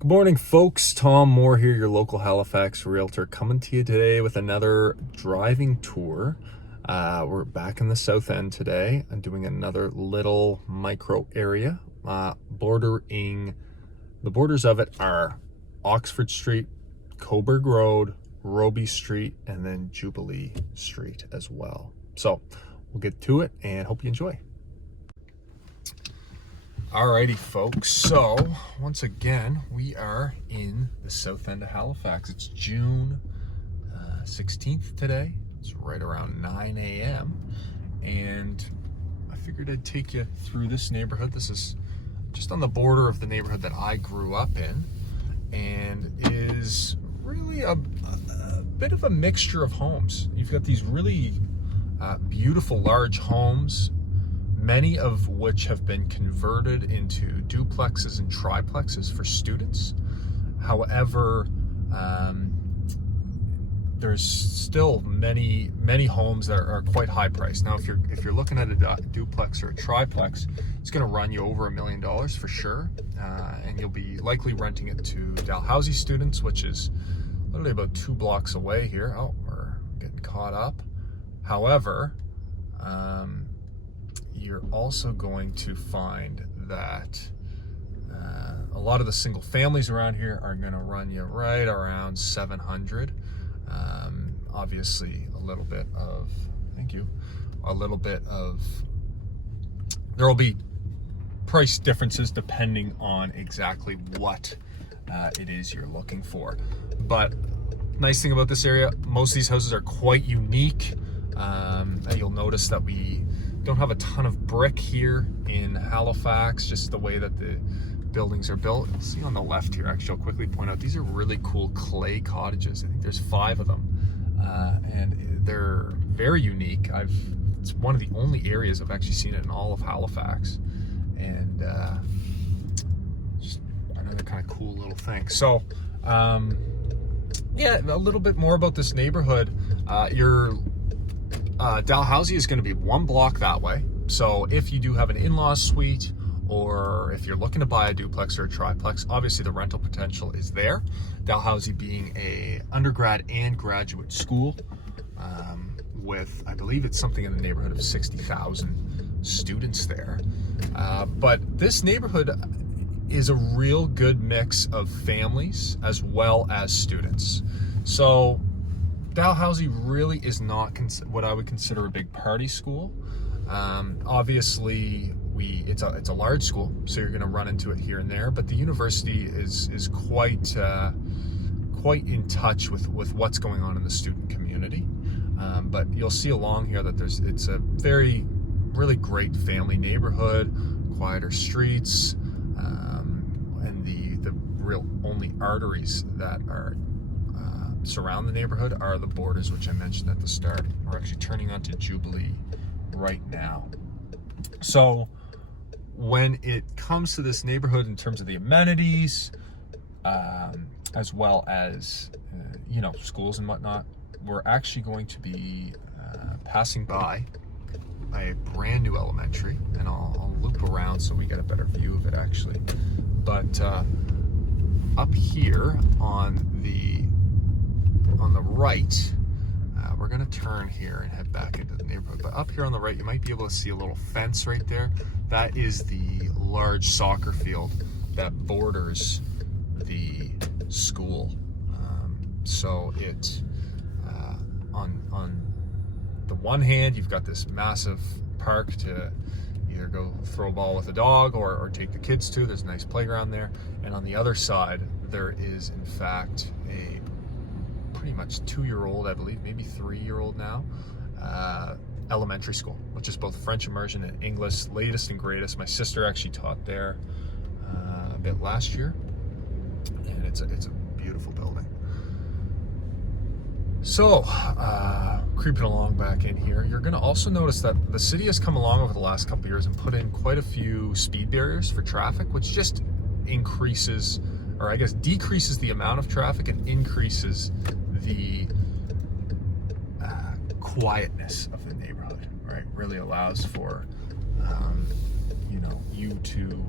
Good morning, folks. Tom Moore here, your local Halifax Realtor, coming to you today with another driving tour. We're back in the South End today. I'm doing another little micro area. The borders of it are Oxford Street, Coburg Road, Roby Street, and then Jubilee Street as well. So we'll get to it and hope you enjoy. Alrighty, folks, so once again we are in the South End of Halifax. It's June 16th today. It's right around 9 a.m. and I figured I'd take you through this neighborhood. This is just on the border of the neighborhood that I grew up in, and is really a bit of a mixture of homes. You've got these really beautiful large homes, many of which have been converted into duplexes and triplexes for students. However, there's still many homes that are quite high priced. Now, if you're looking at a duplex or a triplex, it's going to run you over $1 million for sure, and you'll be likely renting it to Dalhousie students, which is literally about 2 blocks away here. Oh, we're getting caught up. However, you're also going to find that a lot of the single families around here are going to run you right around 700. Obviously a little bit of, there will be price differences depending on exactly what it is you're looking for. But nice thing about this area, most of these houses are quite unique. You'll notice that we don't have a ton of brick here in Halifax, just the way that the buildings are built. See on the left here, actually, I'll quickly point out, these are really cool clay cottages. I think there's 5 of them, and they're very unique. It's one of the only areas I've actually seen it in all of Halifax, and just another kind of cool little thing. So, yeah, a little bit more about this neighborhood. Dalhousie is going to be 1 block that way. So if you do have an in-law suite, or if you're looking to buy a duplex or a triplex, obviously the rental potential is there. Dalhousie being a undergrad and graduate school, with, I believe it's something in the neighborhood of 60,000 students there. But this neighborhood is a real good mix of families as well as students. So Dalhousie really is not what I would consider a big party school. Obviously, it's a large school, so you're going to run into it here and there. But the university is quite in touch with what's going on in the student community. But you'll see along here that it's a really great family neighborhood, quieter streets, and the real only arteries that are surround the neighborhood are the borders, which I mentioned at the start. We're actually turning onto Jubilee right now. So when it comes to this neighborhood in terms of the amenities, as well as schools and whatnot, we're actually going to be passing by a brand new elementary, and I'll loop around so we get a better view of it actually. But up here on the right, we're going to turn here and head back into the neighborhood. But up here on the right, you might be able to see a little fence right there. That is the large soccer field that borders the school. So it, on the one hand, you've got this massive park to either go throw a ball with a dog or take the kids to. There's a nice playground there. And on the other side, there is in fact a pretty much 2-year-old, I believe, maybe 3-year-old now, elementary school, which is both French immersion and English, latest and greatest. My sister actually taught there a bit last year, and it's a beautiful building. So, creeping along back in here, you're going to also notice that the city has come along over the last couple of years and put in quite a few speed barriers for traffic, which just increases, or I guess decreases the amount of traffic and increases the quietness of the neighborhood, right? Really allows for you to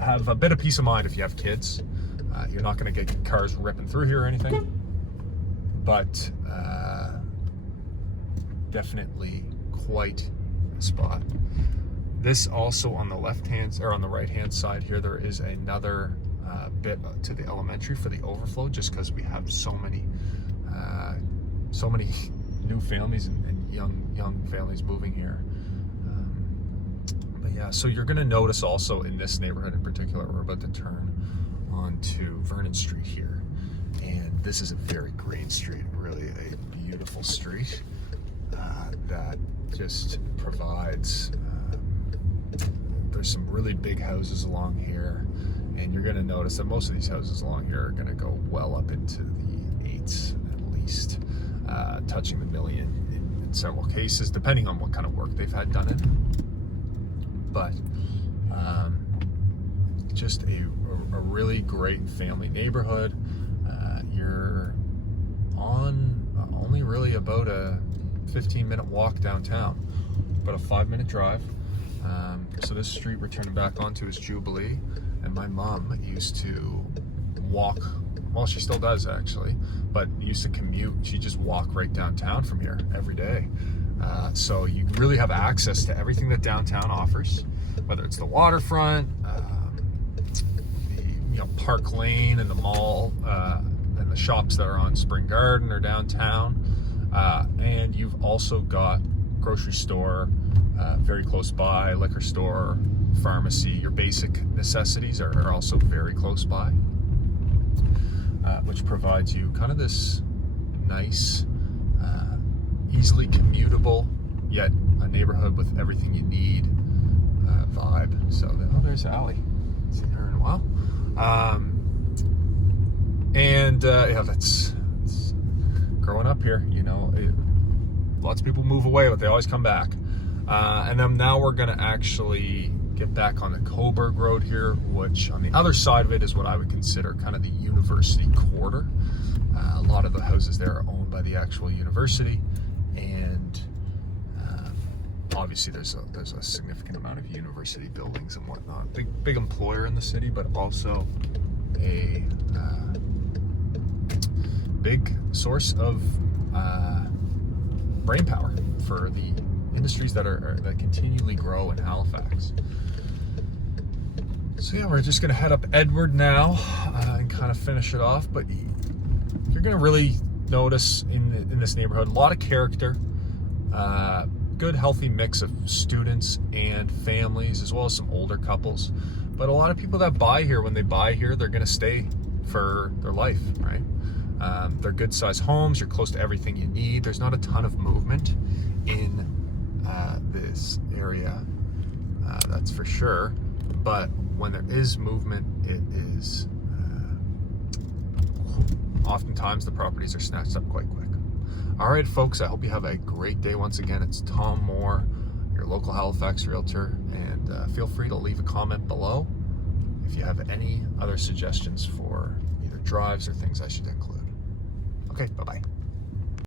have a bit of peace of mind if you have kids. You're not going to get cars ripping through here or anything, but definitely quite a spot. This also on the left-hand or on the right-hand side here, there is another bit to the elementary for the overflow, just because we have so many new families and young families moving here. But yeah, so you're going to notice also in this neighborhood in particular, we're about to turn onto Vernon Street here, and this is a very great street, really a beautiful street that just provides. There's some really big houses along here, and you're going to notice that most of these houses along here are going to go well up into the 8s at least, touching the million in several cases, depending on what kind of work they've had done in. But just a really great family neighborhood. You're on only really about a 15-minute walk downtown, about a 5-minute drive. So this street we're turning back onto is Jubilee, and my mom used to walk, well, she still does actually, but used to commute. She just walk right downtown from here every day. So you really have access to everything that downtown offers, whether it's the waterfront, the Park Lane and the mall, and the shops that are on Spring Garden or downtown. And you've also got grocery store very close by, liquor store, pharmacy. Your basic necessities are also very close by, which provides you kind of this nice, easily commutable, yet a neighborhood with everything you need vibe. So, there's Allie. Seen her in a while. Yeah, that's growing up here, lots of people move away, but they always come back. And then now we're going to actually get back on the Coburg Road here, which on the other side of it is what I would consider kind of the university quarter. A lot of the houses there are owned by the actual university, and obviously there's a significant amount of university buildings and whatnot. Big employer in the city, but also a big source of brain power for the industries that continually grow in Halifax. So yeah, we're just gonna head up Edward now and kind of finish it off. But you're gonna really notice in this neighborhood a lot of character, good healthy mix of students and families, as well as some older couples. But a lot of people that buy here, when they buy here, they're gonna stay for their life, right? They're good sized homes. You're close to everything you need. There's not a ton of movement in this area, that's for sure. But when there is movement, it is oftentimes the properties are snatched up quite quick. All right, folks, I hope you have a great day. Once again, it's Tom Moore, your local Halifax Realtor, and feel free to leave a comment below if you have any other suggestions for either drives or things I should include. Okay, bye-bye.